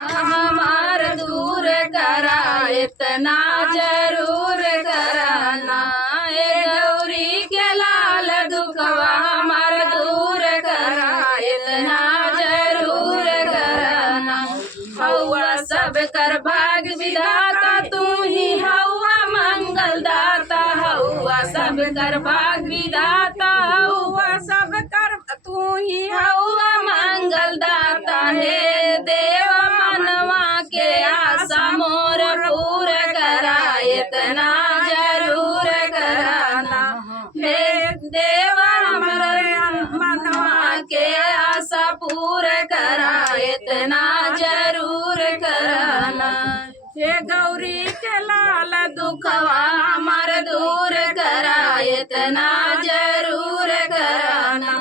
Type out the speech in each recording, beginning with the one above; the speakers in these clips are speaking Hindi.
हमार दूर करा इतना जरूर कराना। ए गौरी के लाल दुखवा हमार दूर करा इतना जरूर कराना। हौवा सब कर भाग विधाता तू ही हौवा मंगल दाता। हौवा सब कर भाग विधाता हौवा सब कर तू ही हौवा मंगल दाता। हे देव मनवा के आशा मोर पूर करा इतना जरूर कराना। हे देव हमर मनवा के आशा पूर करा इतना जरूर कराना। हे गौरी के लाल दुखवा हमार दूर करा इतना जरूर कराना।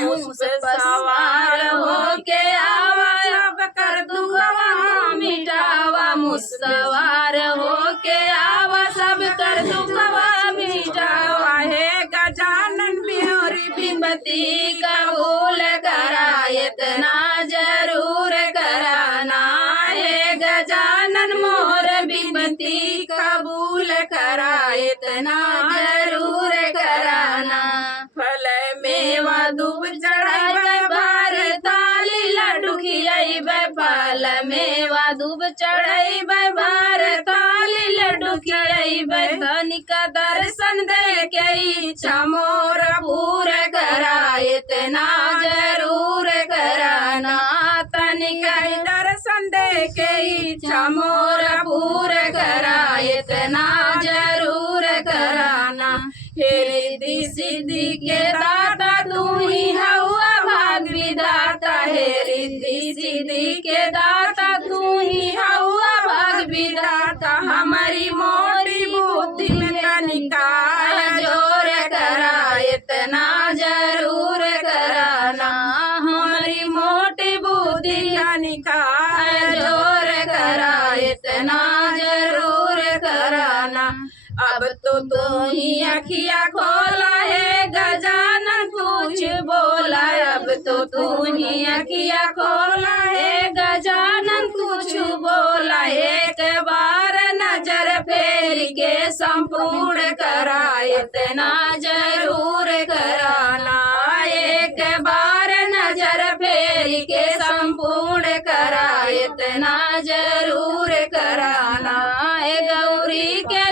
मुझसे सवार हो के आवा सब कर दुखवा मिटावा। मुझसवार हो के आवा सब कर दुखवा मिटावा। हे गजानन बिहारी बिनती कबूल करा इतना जरूर कराना। हे गजानन मोर बिनती कबूल करा इतना जरूर कराना। फल मेवा दूब चढ़ाई बार ताली लड्डू खियाइबे। फल मेवा दूब चढ़ाई बार ताली लड्डू खियाइबे। तनिका दर्शन दे के इच्छा मोर पूर करा इतना जरूर कराना। तनिका दर्शन दे के इच्छा मोर पूर करा इतना जरूर कराना। हे रिद्धि सिद्धि के दाता तू ही हौवा भाग विधाता। हे रिद्धि सिद्धि के दाता तू ही हौवा भाग विधाता। हमारी मोटी बुद्धि में तनिका जोर करा इतना जरूर कराना। हमारी मोटी बुद्धि तनिका जोर करा इतना जरूर कराना। अब तो तू ही अखिया खोला है गजानन कुछ बोला। अब तो तू ही अखिया खोला है गजानन कुछ बोला। एक बार नजर फेर के संपूर्ण करा इतना जरूर कराना। एक बार नजर फेर के संपूर्ण करा इतना जरूर कराना। ए गौरी के